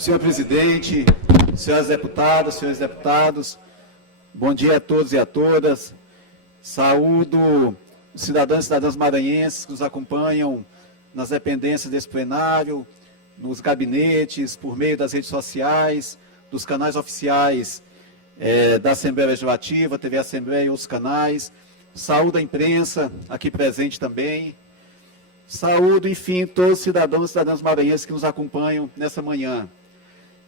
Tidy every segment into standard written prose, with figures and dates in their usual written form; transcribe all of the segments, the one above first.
Senhor presidente, senhoras deputadas, senhores deputados, bom dia a todos e a todas. Saúdo os cidadãos e cidadãs maranhenses que nos acompanham nas dependências desse plenário, nos gabinetes, por meio das redes sociais, dos canais oficiais da Assembleia Legislativa, TV Assembleia e outros canais. Saúdo a imprensa aqui presente também. Saúdo, enfim, todos os cidadãos e cidadãs maranhenses que nos acompanham nessa manhã.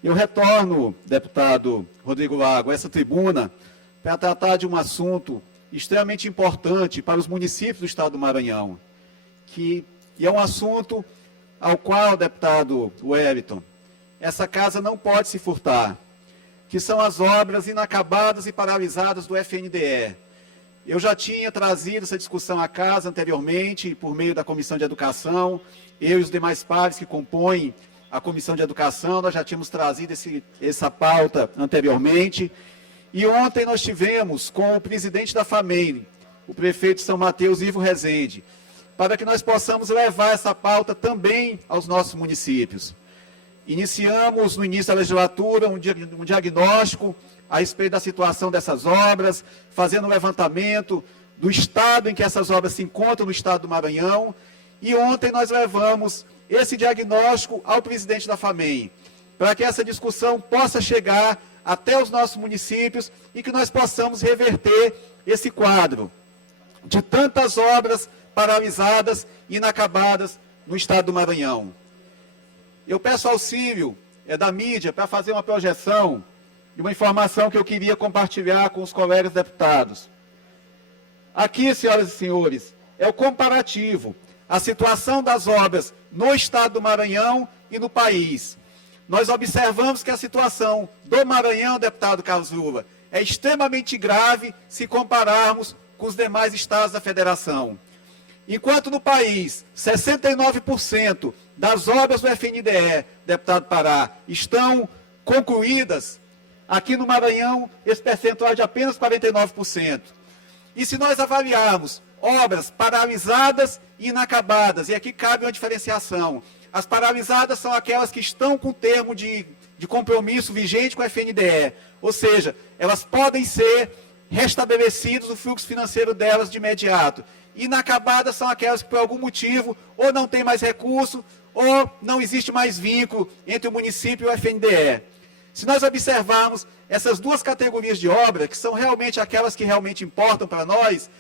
Eu retorno, deputado Rodrigo Lago, a essa tribuna para tratar de um assunto extremamente importante para os municípios do estado do Maranhão, e é um assunto ao qual, deputado Wellington, essa casa não pode se furtar, que são as obras inacabadas e paralisadas do FNDE. Eu já tinha trazido essa discussão à casa anteriormente, por meio da Comissão de Educação, eu e os demais pares que compõem a Comissão de Educação, nós já tínhamos trazido essa pauta anteriormente, e ontem nós tivemos com o presidente da FAMEN, o prefeito de São Mateus, Ivo Rezende, para que nós possamos levar essa pauta também aos nossos municípios. Iniciamos no início da legislatura um diagnóstico a respeito da situação dessas obras, fazendo um levantamento do estado em que essas obras se encontram no estado do Maranhão, e ontem nós levamos esse diagnóstico ao presidente da FAMEN, para que essa discussão possa chegar até os nossos municípios e que nós possamos reverter esse quadro de tantas obras paralisadas e inacabadas no estado do Maranhão. Eu peço auxílio da mídia para fazer uma projeção de uma informação que eu queria compartilhar com os colegas deputados. Aqui, senhoras e senhores, é o comparativo, a situação das obras no estado do Maranhão e no país. Nós observamos que a situação do Maranhão, deputado Carlos Lula, é extremamente grave se compararmos com os demais estados da federação. Enquanto no país, 69% das obras do FNDE, deputado Pará, estão concluídas, aqui no Maranhão, esse percentual é de apenas 49%. E se nós avaliarmos obras paralisadas e inacabadas, e aqui cabe uma diferenciação, as paralisadas são aquelas que estão com o termo de compromisso vigente com a FNDE, ou seja, elas podem ser restabelecidos o fluxo financeiro delas de imediato. Inacabadas são aquelas que, por algum motivo, ou não tem mais recurso, ou não existe mais vínculo entre o município e o FNDE. Se nós observarmos essas duas categorias de obra, que são realmente aquelas que realmente importam para nós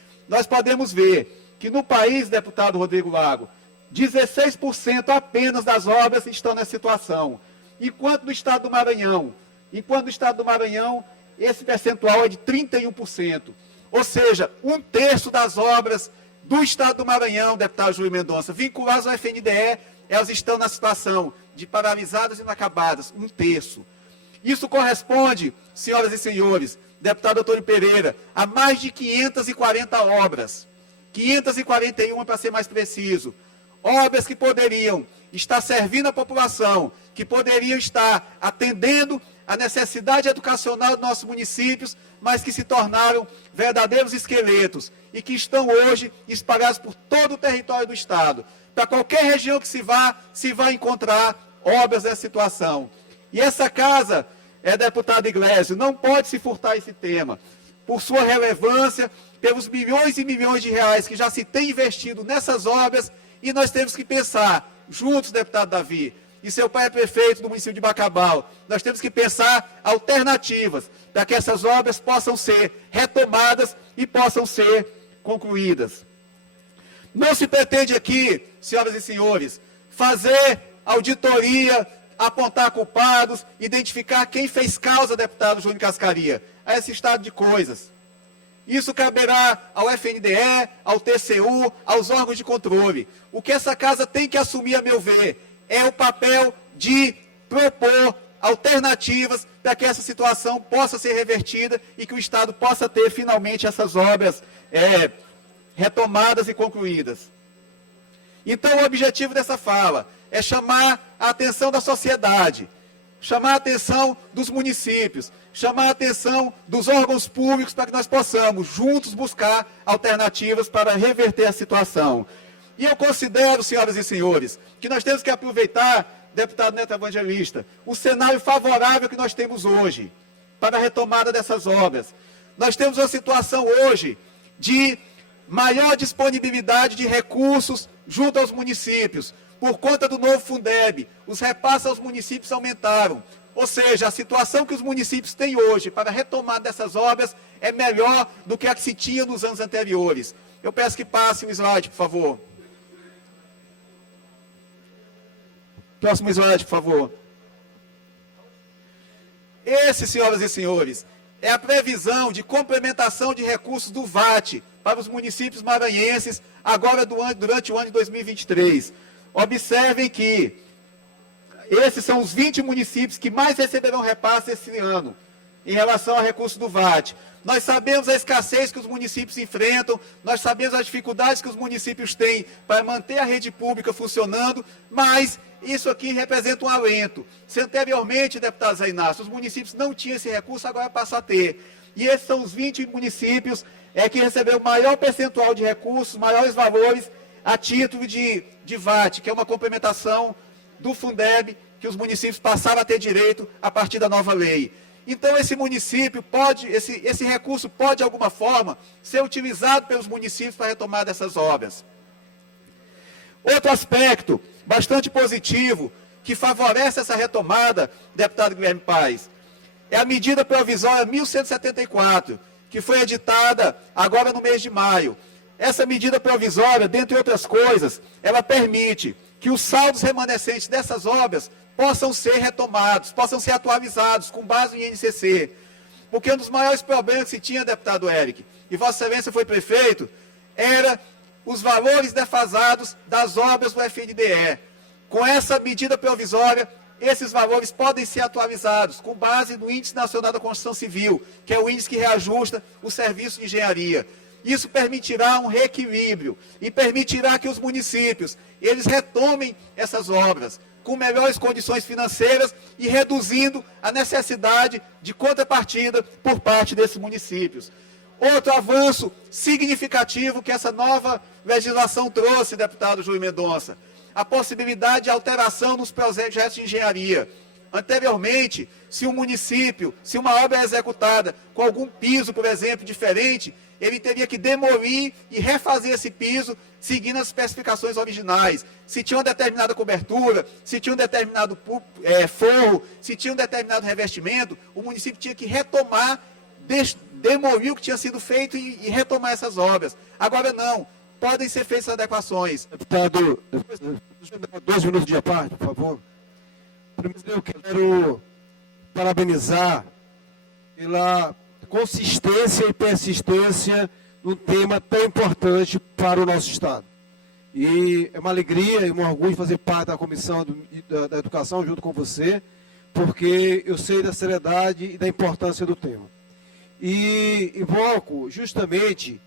podemos ver que no país, deputado Rodrigo Lago, 16% apenas das obras estão nessa situação. Enquanto no estado do Maranhão, esse percentual é de 31%. Ou seja, 1/3 das obras do estado do Maranhão, deputado Júlio Mendonça, vinculadas ao FNDE, elas estão na situação de paralisadas e inacabadas, 1/3. Isso corresponde, senhoras e senhores, deputado Antônio Pereira, a mais de 540 obras, 541 para ser mais preciso, obras que poderiam estar servindo a população, que poderiam estar atendendo a necessidade educacional dos nossos municípios, mas que se tornaram verdadeiros esqueletos e que estão hoje espalhados por todo o território do estado. Para qualquer região que se vai encontrar obras dessa situação. E essa casa, deputado Iglesias, não pode se furtar esse tema, por sua relevância, pelos milhões e milhões de reais que já se tem investido nessas obras, e nós temos que pensar, juntos, deputado Davi, e seu pai é prefeito do município de Bacabal, nós temos que pensar alternativas para que essas obras possam ser retomadas e possam ser concluídas. Não se pretende aqui, senhoras e senhores, fazer auditoria, apontar culpados, identificar quem fez causa, deputado Júnior Cascaria, a esse estado de coisas. Isso caberá ao FNDE, ao TCU, aos órgãos de controle. O que essa casa tem que assumir, a meu ver, é o papel de propor alternativas para que essa situação possa ser revertida e que o Estado possa ter finalmente essas obras retomadas e concluídas. Então, o objetivo dessa fala é chamar a atenção da sociedade, chamar a atenção dos municípios, chamar a atenção dos órgãos públicos para que nós possamos, juntos, buscar alternativas para reverter a situação. E eu considero, senhoras e senhores, que nós temos que aproveitar deputado Neto Evangelista, o cenário favorável que nós temos hoje para a retomada dessas obras. Nós temos uma situação hoje de maior disponibilidade de recursos junto aos municípios. Por conta do novo Fundeb, os repasses aos municípios aumentaram. Ou seja, a situação que os municípios têm hoje para a retomada dessas obras é melhor do que a que se tinha nos anos anteriores. Eu peço que passe o slide, por favor. Próximo slide, por favor. Esse, senhoras e senhores, é a previsão de complementação de recursos do VAT para os municípios maranhenses, agora durante o ano de 2023. Observem que esses são os 20 municípios que mais receberão repasse esse ano, em relação a recursos do VAT. Nós sabemos a escassez que os municípios enfrentam, nós sabemos as dificuldades que os municípios têm para manter a rede pública funcionando, mas isso aqui representa um alento. Se anteriormente, deputado Zé Inácio, os municípios não tinham esse recurso, agora passam a ter. E esses são os 20 municípios que receberam o maior percentual de recursos, maiores valores a título de VAT, que é uma complementação do Fundeb, que os municípios passaram a ter direito a partir da nova lei. Então, esse município pode, esse recurso pode, de alguma forma, ser utilizado pelos municípios para a retomada dessas obras. Outro aspecto bastante positivo, que favorece essa retomada, deputado Guilherme Paes, é a medida provisória 1174, que foi editada agora no mês de maio. Essa medida provisória, dentre outras coisas, ela permite que os saldos remanescentes dessas obras possam ser retomados, possam ser atualizados com base no INCC. Porque um dos maiores problemas que se tinha, deputado Eric, e Vossa Excelência foi prefeito, era os valores defasados das obras do FNDE. Com essa medida provisória, esses valores podem ser atualizados com base no Índice Nacional da Construção Civil, que é o índice que reajusta o serviço de engenharia. Isso permitirá um reequilíbrio e permitirá que os municípios, eles retomem essas obras com melhores condições financeiras e reduzindo a necessidade de contrapartida por parte desses municípios. Outro avanço significativo que essa nova legislação trouxe, deputado Júlio Mendonça, a possibilidade de alteração nos projetos de engenharia. Anteriormente, se um município, se uma obra é executada com algum piso, por exemplo, diferente, ele teria que demolir e refazer esse piso seguindo as especificações originais. Se tinha uma determinada cobertura, se tinha um determinado forro, se tinha um determinado revestimento, o município tinha que retomar, demolir o que tinha sido feito e retomar essas obras. Agora não, podem ser feitas adequações. Deputado, 2 minutos de parte, por favor. Primeiro, eu quero parabenizar pela consistência e persistência num tema tão importante para o nosso Estado. E é uma alegria e um orgulho fazer parte da Comissão da Educação junto com você, porque eu sei da seriedade e da importância do tema. E invoco justamente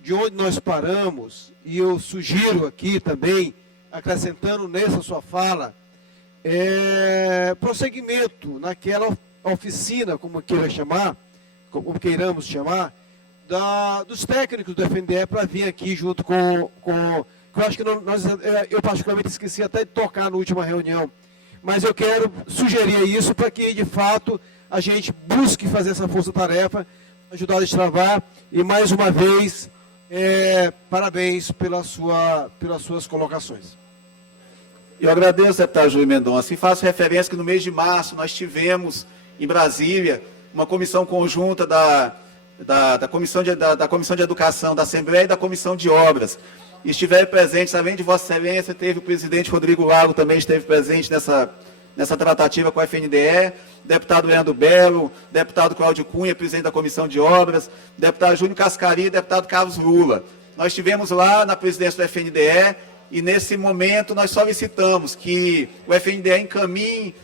de onde nós paramos, e eu sugiro aqui também, acrescentando nessa sua fala, prosseguimento naquela oficina, como queiramos chamar, dos técnicos do FNDE para vir aqui junto com eu acho que eu particularmente esqueci até de tocar na última reunião, mas eu quero sugerir isso para que de fato a gente busque fazer essa força-tarefa, ajudar a destravar, e mais uma vez parabéns pelas suas colocações. Eu agradeço, deputado Júlio Mendonça, e faço referência que no mês de março nós tivemos em Brasília uma comissão conjunta da Comissão de Educação da Assembleia e da Comissão de Obras. Estiveram presentes, além de Vossa Excelência, teve o presidente Rodrigo Lago, também esteve presente nessa tratativa com a FNDE, deputado Leandro Belo, deputado Cláudio Cunha, presidente da Comissão de Obras, deputado Júnior Cascari e deputado Carlos Lula. Nós estivemos lá na presidência do FNDE e, nesse momento, nós solicitamos que o FNDE encaminhe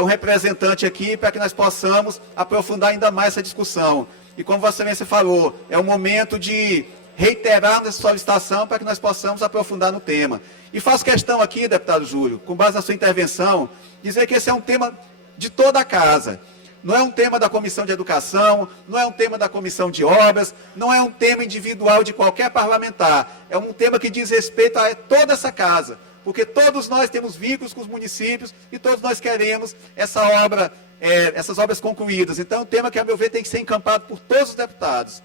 um representante aqui para que nós possamos aprofundar ainda mais essa discussão. E como Vossa Excelência falou, é o momento de reiterar essa solicitação para que nós possamos aprofundar no tema. E faço questão aqui, deputado Júlio, com base na sua intervenção, dizer que esse é um tema de toda a casa. Não é um tema da Comissão de Educação, não é um tema da Comissão de Obras, não é um tema individual de qualquer parlamentar. É um tema que diz respeito a toda essa casa. porque todos nós temos vínculos com os municípios e todos nós queremos essas obras concluídas. Então, é um tema que, a meu ver, tem que ser encampado por todos os deputados.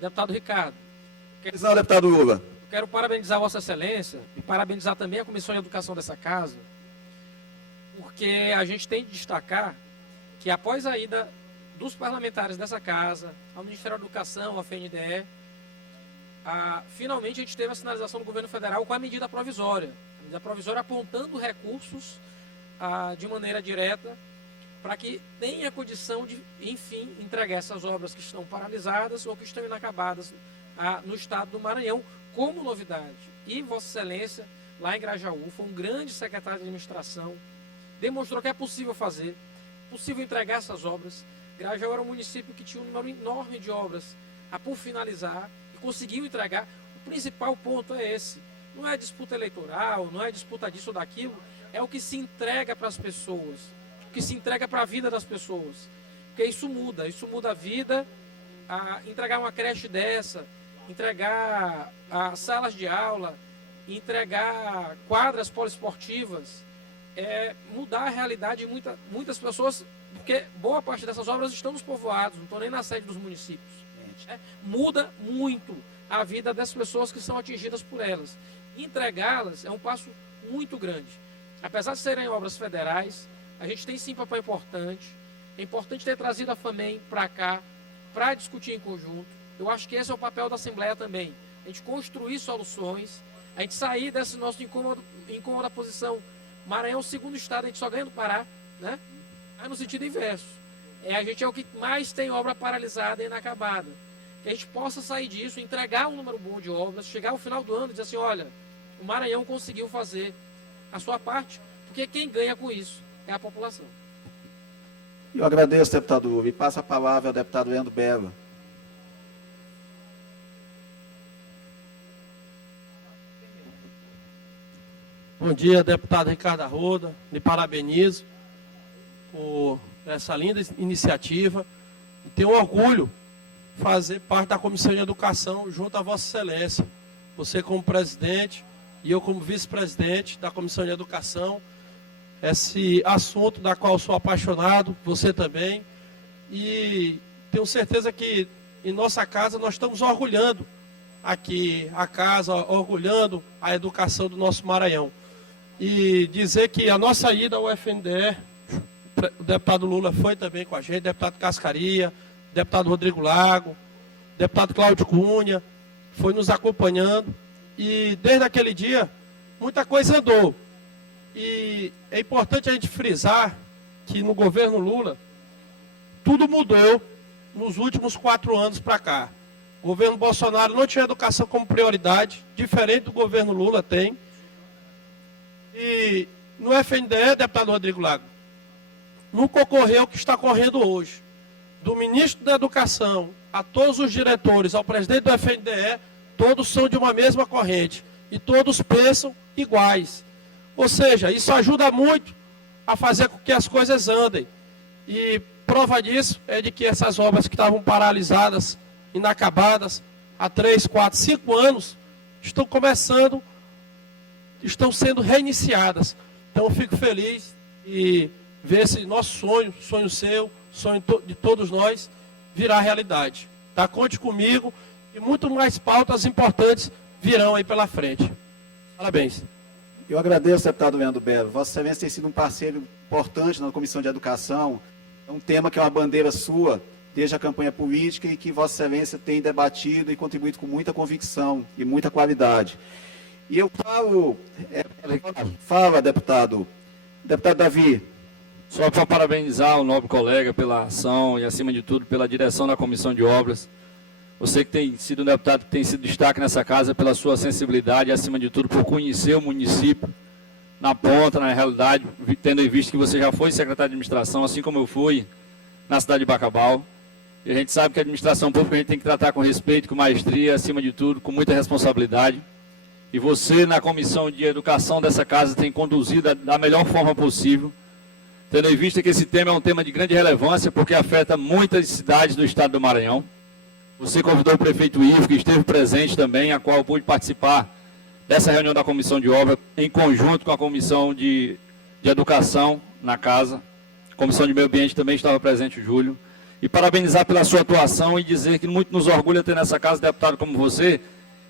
Deputado Ricardo. Não, deputado Lula. Quero parabenizar Vossa Excelência e parabenizar também a Comissão de Educação dessa casa, porque a gente tem de destacar que após a ida dos parlamentares dessa casa, ao Ministério da Educação, à FNDE, finalmente a gente teve a sinalização do governo federal com a medida provisória. A medida provisória apontando recursos de maneira direta para que tenha condição de, enfim, entregar essas obras que estão paralisadas ou que estão inacabadas no estado do Maranhão, como novidade. E Vossa Excelência, lá em Grajaú, foi um grande secretário de administração, demonstrou que é possível fazer, possível entregar essas obras. Grajaú era um município que tinha um número enorme de obras por finalizar e conseguiu entregar. O principal ponto é esse. Não é disputa eleitoral, não é disputa disso ou daquilo, é o que se entrega para as pessoas, o que se entrega para a vida das pessoas. Porque isso muda a vida. Entregar uma creche dessa, entregar salas de aula, entregar quadras poliesportivas, mudar a realidade de muitas pessoas, porque boa parte dessas obras estão nos povoados, não estão nem na sede dos municípios. Muda muito a vida das pessoas que são atingidas por elas. Entregá-las é um passo muito grande. Apesar de serem obras federais, a gente tem sim papel importante. É importante ter trazido a FAMEM para cá, para discutir em conjunto. Eu acho que esse é o papel da Assembleia também. A gente construir soluções, a gente sair desse nosso incômoda posição. Maranhão é o segundo estado, a gente só ganha do Pará, né? Mas no sentido inverso. A gente é o que mais tem obra paralisada e inacabada. Que a gente possa sair disso, entregar um número bom de obras, chegar ao final do ano e dizer assim, olha, o Maranhão conseguiu fazer a sua parte, porque quem ganha com isso é a população. Eu agradeço, deputado Lula, e passo a palavra ao deputado Leandro Bela. Bom dia, deputado Ricardo Arruda. Me parabenizo por essa linda iniciativa. E tenho orgulho de fazer parte da Comissão de Educação junto a Vossa Excelência. Você como presidente e eu como vice-presidente da Comissão de Educação. Esse assunto da qual sou apaixonado, você também. E tenho certeza que em nossa casa nós estamos orgulhando aqui a casa, orgulhando a educação do nosso Maranhão. E dizer que a nossa ida ao FNDE, o deputado Lula foi também com a gente, deputado Cascaria, deputado Rodrigo Lago, deputado Cláudio Cunha, foi nos acompanhando. E desde aquele dia, muita coisa andou. E é importante a gente frisar que no governo Lula, tudo mudou nos últimos 4 anos para cá. O governo Bolsonaro não tinha educação como prioridade, diferente do governo Lula tem. E no FNDE, deputado Rodrigo Lago, nunca ocorreu o que está ocorrendo hoje. Do ministro da Educação a todos os diretores, ao presidente do FNDE, todos são de uma mesma corrente e todos pensam iguais. Ou seja, isso ajuda muito a fazer com que as coisas andem. E prova disso é de que essas obras que estavam paralisadas, inacabadas, há 3, 4, 5 anos, estão começando, estão sendo reiniciadas. Então eu fico feliz e ver esse nosso sonho, sonho seu, sonho de todos nós, virar realidade. Tá? Conte comigo e muito mais pautas importantes virão aí pela frente. Parabéns. Eu agradeço, deputado Leandro Belo. Vossa Excelência tem sido um parceiro importante na Comissão de Educação. É um tema que é uma bandeira sua desde a campanha política e que Vossa Excelência tem debatido e contribuído com muita convicção e muita qualidade. E eu falo... Fala, deputado. Deputado Davi. Só para parabenizar o nobre colega pela ação e, acima de tudo, pela direção da Comissão de Obras. Você que tem sido um deputado que tem sido destaque nessa casa pela sua sensibilidade e, acima de tudo, por conhecer o município na ponta, na realidade, tendo em vista que você já foi secretário de administração, assim como eu fui na cidade de Bacabal. E a gente sabe que a administração pública a gente tem que tratar com respeito, com maestria, acima de tudo, com muita responsabilidade. E você, na Comissão de Educação dessa casa, tem conduzido da melhor forma possível, tendo em vista que esse tema é um tema de grande relevância, porque afeta muitas cidades do estado do Maranhão. Você convidou o prefeito Ivo, que esteve presente também, a qual eu pude participar dessa reunião da Comissão de Obras, em conjunto com a Comissão de Educação na casa. A Comissão de Meio Ambiente também estava presente, o Júlio. E parabenizar pela sua atuação e dizer que muito nos orgulha ter nessa casa deputado como você,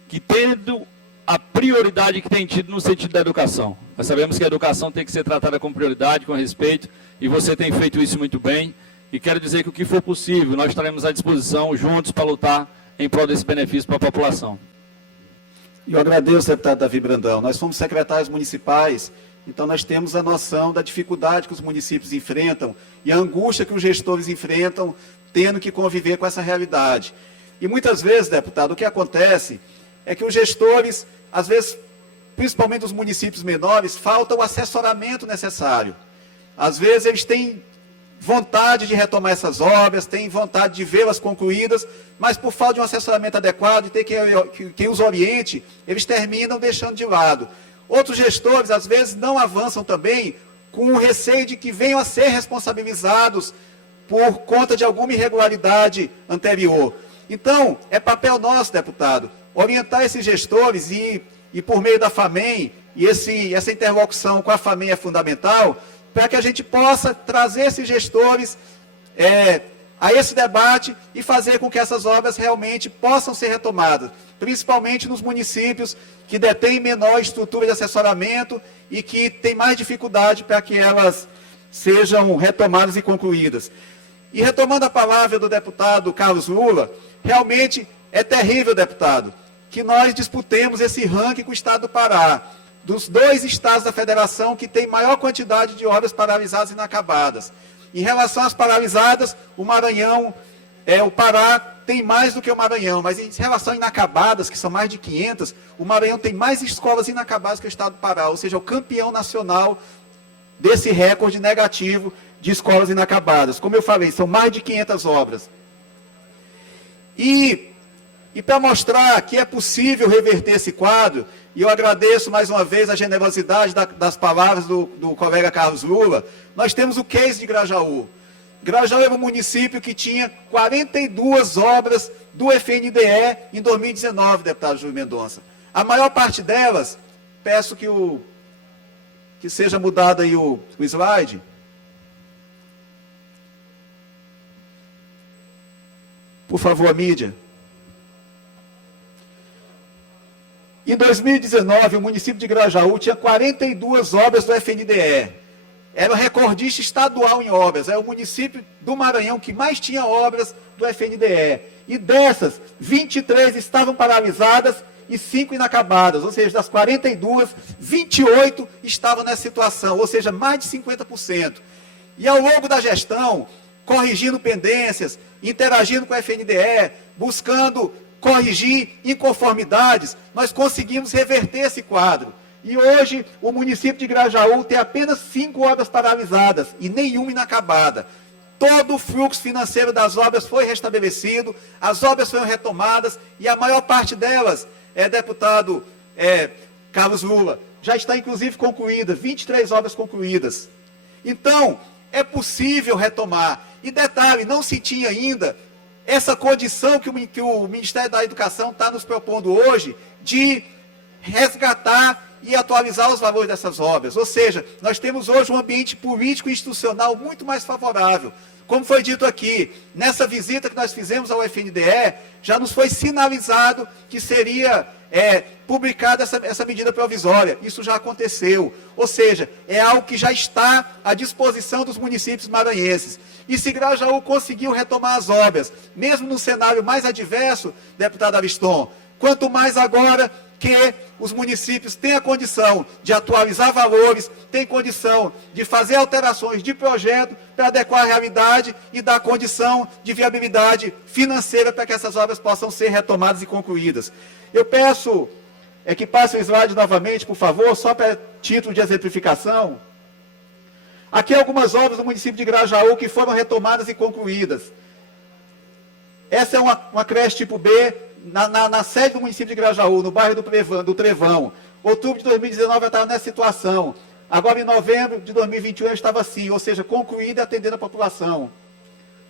que tendo a prioridade que tem tido no sentido da educação. Nós sabemos que a educação tem que ser tratada com prioridade, com respeito, e você tem feito isso muito bem. E quero dizer que o que for possível, nós estaremos à disposição, juntos, para lutar em prol desse benefício para a população. E eu agradeço, deputado Davi Brandão. Nós fomos secretários municipais, então nós temos a noção da dificuldade que os municípios enfrentam e a angústia que os gestores enfrentam tendo que conviver com essa realidade. E muitas vezes, deputado, o que acontece é que os gestores, às vezes, principalmente os municípios menores, falta o assessoramento necessário. Às vezes eles têm vontade de retomar essas obras, têm vontade de vê-las concluídas, mas por falta de um assessoramento adequado e ter quem os oriente, eles terminam deixando de lado. Outros gestores, às vezes, não avançam também com o receio de que venham a ser responsabilizados por conta de alguma irregularidade anterior. Então, é papel nosso, deputado, orientar esses gestores e por meio da FAMEM, e essa interlocução com a FAMEM é fundamental, para que a gente possa trazer esses gestores a esse debate e fazer com que essas obras realmente possam ser retomadas, principalmente nos municípios que detêm menor estrutura de assessoramento e que têm mais dificuldade para que elas sejam retomadas e concluídas. E retomando a palavra do deputado Carlos Lula, realmente é terrível, deputado, que nós disputemos esse ranking com o Estado do Pará, dos 2 estados da federação que tem maior quantidade de obras paralisadas e inacabadas. Em relação às paralisadas, o Maranhão, o Pará tem mais do que o Maranhão, mas em relação a inacabadas, que são mais de 500, o Maranhão tem mais escolas inacabadas que o Estado do Pará, ou seja, é o campeão nacional desse recorde negativo de escolas inacabadas. Como eu falei, são mais de 500 obras. E para mostrar que é possível reverter esse quadro, e eu agradeço mais uma vez a generosidade das palavras do colega Carlos Lula, nós temos o case de Grajaú. Grajaú era um município que tinha 42 obras do FNDE em 2019, deputado Júlio Mendonça. A maior parte delas, peço que seja mudado aí o slide. Por favor, a mídia. Em 2019, o município de Grajaú tinha 42 obras do FNDE. Era o recordista estadual em obras. É o município do Maranhão que mais tinha obras do FNDE. E dessas, 23 estavam paralisadas e 5 inacabadas. Ou seja, das 42, 28 estavam nessa situação. Ou seja, mais de 50%. E ao longo da gestão, corrigindo pendências, interagindo com o FNDE, buscando corrigir inconformidades, nós conseguimos reverter esse quadro. E hoje, o município de Grajaú tem apenas 5 obras paralisadas e nenhuma inacabada. Todo o fluxo financeiro das obras foi restabelecido, as obras foram retomadas e a maior parte delas, deputado Carlos Lula, já está inclusive concluída, 23 obras concluídas. Então, é possível retomar. E detalhe, não se tinha ainda essa condição que o Ministério da Educação está nos propondo hoje de resgatar e atualizar os valores dessas obras. Ou seja, nós temos hoje um ambiente político e institucional muito mais favorável. Como foi dito aqui, nessa visita que nós fizemos ao FNDE, já nos foi sinalizado que seria publicada essa medida provisória. Isso já aconteceu. Ou seja, é algo que já está à disposição dos municípios maranhenses. E se Grajaú conseguiu retomar as obras, mesmo no cenário mais adverso, deputado Ariston, quanto mais agora que os municípios têm a condição de atualizar valores, têm condição de fazer alterações de projeto para adequar a realidade e dar condição de viabilidade financeira para que essas obras possam ser retomadas e concluídas. Eu peço que passe o slide novamente, por favor, só para título de exemplificação. Aqui algumas obras do município de Grajaú que foram retomadas e concluídas. Essa é uma creche tipo B, na sede do município de Grajaú, no bairro do Trevão. Outubro de 2019 eu estava nessa situação. Agora, em novembro de 2021, eu estava assim, ou seja, concluída e atendendo a população.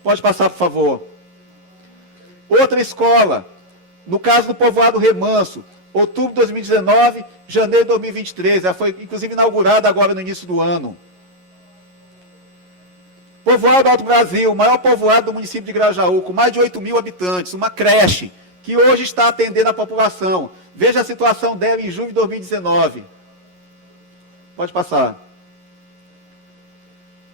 Pode passar, por favor. Outra escola, no caso do povoado Remanso, outubro de 2019, janeiro de 2023, ela foi inclusive inaugurada agora no início do ano. Povoado do Alto Brasil, o maior povoado do município de Grajaú, com mais de 8.000 habitantes, uma creche, que hoje está atendendo a população. Veja a situação dela em junho de 2019. Pode passar.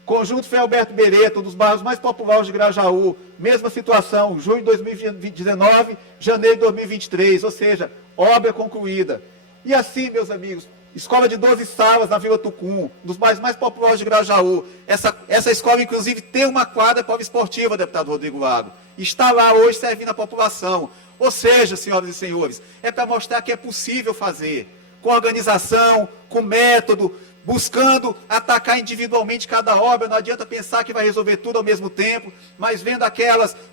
Conjunto Frei Alberto Bereto, um dos bairros mais populares de Grajaú, mesma situação, junho de 2019, janeiro de 2023, ou seja, obra concluída. E assim, meus amigos, escola de 12 salas na Vila Tucum, um dos bairros mais populares de Grajaú. Essa escola, inclusive, tem uma quadra poliesportiva, deputado Rodrigo Lago. Está lá hoje servindo a população. Ou seja, senhoras e senhores, é para mostrar que é possível fazer, com organização, com método, buscando atacar individualmente cada obra. Não adianta pensar que vai resolver tudo ao mesmo tempo, mas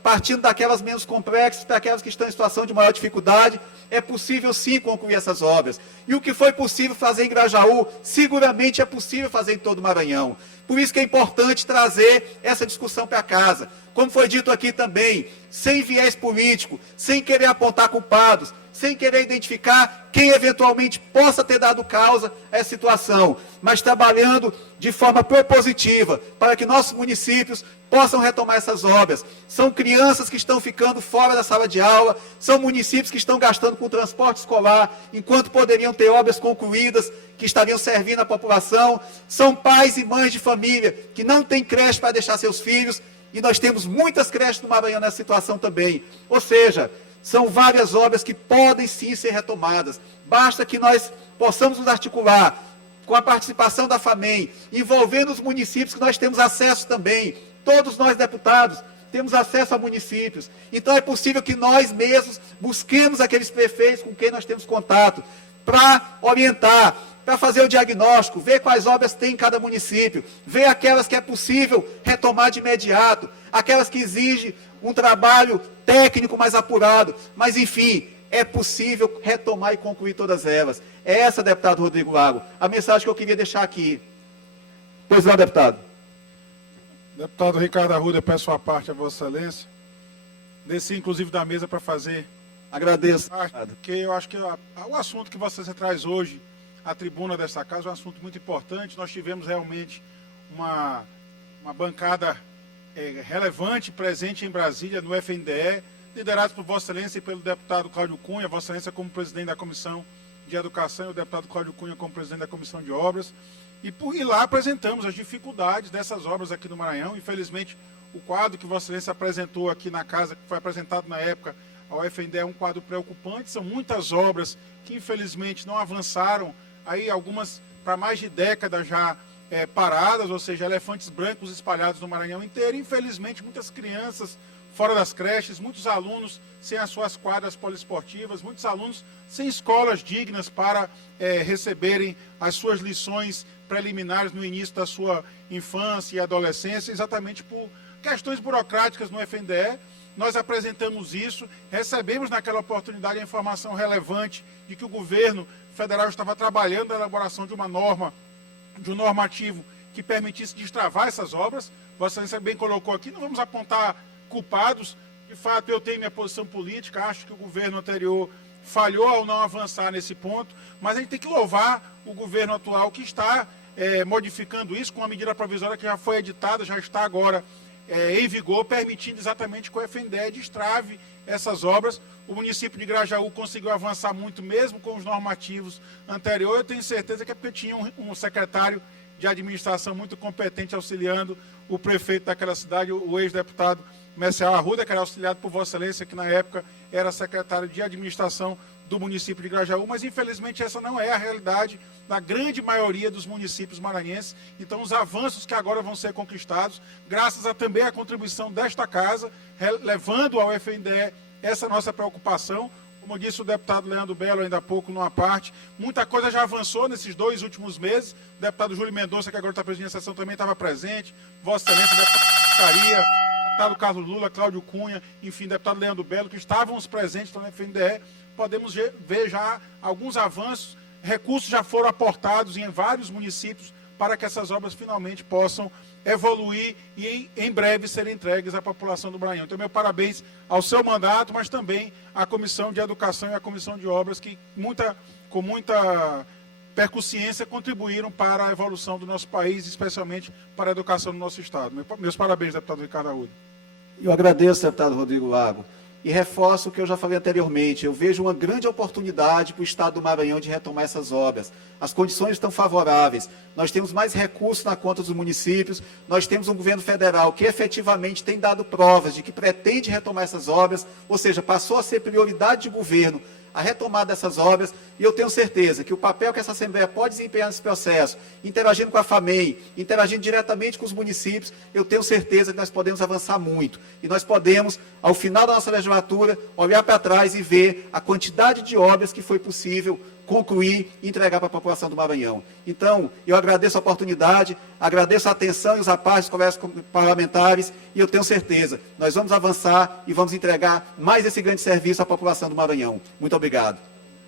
partindo daquelas menos complexas para aquelas que estão em situação de maior dificuldade, é possível sim concluir essas obras. E o que foi possível fazer em Grajaú, seguramente é possível fazer em todo o Maranhão. Por isso que é importante trazer essa discussão para casa. Como foi dito aqui também, sem viés político, sem querer apontar culpados, sem querer identificar quem eventualmente possa ter dado causa a essa situação, mas trabalhando de forma propositiva para que nossos municípios possam retomar essas obras. São crianças que estão ficando fora da sala de aula, são municípios que estão gastando com transporte escolar, enquanto poderiam ter obras concluídas que estariam servindo a população. São pais e mães de família que não têm creche para deixar seus filhos, e nós temos muitas creches no Maranhão nessa situação também. Ou seja, são várias obras que podem sim ser retomadas. Basta que nós possamos nos articular com a participação da FAMEM, envolvendo os municípios que nós temos acesso também. Todos nós, deputados, temos acesso a municípios. Então é possível que nós mesmos busquemos aqueles prefeitos com quem nós temos contato, para orientar, para fazer o diagnóstico, ver quais obras tem em cada município, ver aquelas que é possível retomar de imediato, aquelas que exigem um trabalho técnico mais apurado, mas enfim, é possível retomar e concluir todas elas. É essa, deputado Rodrigo Lago, a mensagem que eu queria deixar aqui. Pois não, deputado. Deputado Ricardo Arruda, eu peço a parte a Vossa Excelência, desci inclusive da mesa para fazer. Agradeço. Porque eu acho que o assunto que Vossa Excelência traz hoje, a tribuna desta casa, é um assunto muito importante. Nós tivemos realmente uma bancada relevante presente em Brasília, no FNDE, liderado por Vossa Excelência e pelo deputado Cláudio Cunha, Vossa Excelência como presidente da Comissão de Educação e o deputado Cláudio Cunha como presidente da Comissão de Obras. E lá apresentamos as dificuldades dessas obras aqui no Maranhão. Infelizmente, o quadro que Vossa Excelência apresentou aqui na casa, que foi apresentado na época ao FNDE, é um quadro preocupante. São muitas obras que, infelizmente, não avançaram, aí algumas para mais de décadas já paradas, ou seja, elefantes brancos espalhados no Maranhão inteiro. Infelizmente, muitas crianças fora das creches, muitos alunos sem as suas quadras poliesportivas, muitos alunos sem escolas dignas para receberem as suas lições preliminares no início da sua infância e adolescência, exatamente por questões burocráticas no FNDE. Nós apresentamos isso, recebemos naquela oportunidade a informação relevante de que o governo federal estava trabalhando na elaboração de uma norma, de um normativo que permitisse destravar essas obras. Vossa Excelência bem colocou aqui, não vamos apontar culpados. De fato, eu tenho minha posição política, acho que o governo anterior falhou ao não avançar nesse ponto, mas a gente tem que louvar o governo atual que está modificando isso com uma medida provisória que já foi editada, já está agora em vigor, permitindo exatamente que o FNDE destrave essas obras. O município de Grajaú conseguiu avançar muito, mesmo com os normativos anteriores. Eu tenho certeza que é porque tinha um secretário de administração muito competente auxiliando o prefeito daquela cidade, o ex-deputado Messiel Arruda, que era auxiliado por Vossa Excelência, que na época era secretário de administração do município de Grajaú, mas infelizmente essa não é a realidade da grande maioria dos municípios maranhenses. Então os avanços que agora vão ser conquistados, graças também à contribuição desta casa, levando ao FNDE essa nossa preocupação. Como disse o deputado Leandro Belo ainda há pouco numa parte, muita coisa já avançou nesses 2 últimos meses. O deputado Júlio Mendonça, que agora está presidindo a sessão, também estava presente. Vossa Excelência, deputado Caria, deputado Carlos Lula, Cláudio Cunha, enfim, deputado Leandro Belo, que estávamos presentes no FNDE. Podemos ver já alguns avanços, recursos já foram aportados em vários municípios para que essas obras finalmente possam evoluir e em breve serem entregues à população do Maranhão. Então, meu parabéns ao seu mandato, mas também à Comissão de Educação e à Comissão de Obras, que com muita percussiência contribuíram para a evolução do nosso país, especialmente para a educação do nosso Estado. Meus parabéns, deputado Ricardo Arruda. Eu agradeço, deputado Rodrigo Lago, e reforço o que eu já falei anteriormente. Eu vejo uma grande oportunidade para o Estado do Maranhão de retomar essas obras. As condições estão favoráveis, nós temos mais recursos na conta dos municípios, nós temos um governo federal que efetivamente tem dado provas de que pretende retomar essas obras, ou seja, passou a ser prioridade de governo a retomada dessas obras, e eu tenho certeza que o papel que essa Assembleia pode desempenhar nesse processo, interagindo com a FAMEI, interagindo diretamente com os municípios, eu tenho certeza que nós podemos avançar muito. E nós podemos, ao final da nossa legislatura, olhar para trás e ver a quantidade de obras que foi possível concluir e entregar para a população do Maranhão. Então, eu agradeço a oportunidade, agradeço a atenção e os apartes dos colegas parlamentares, e eu tenho certeza, nós vamos avançar e vamos entregar mais esse grande serviço à população do Maranhão. Muito obrigado.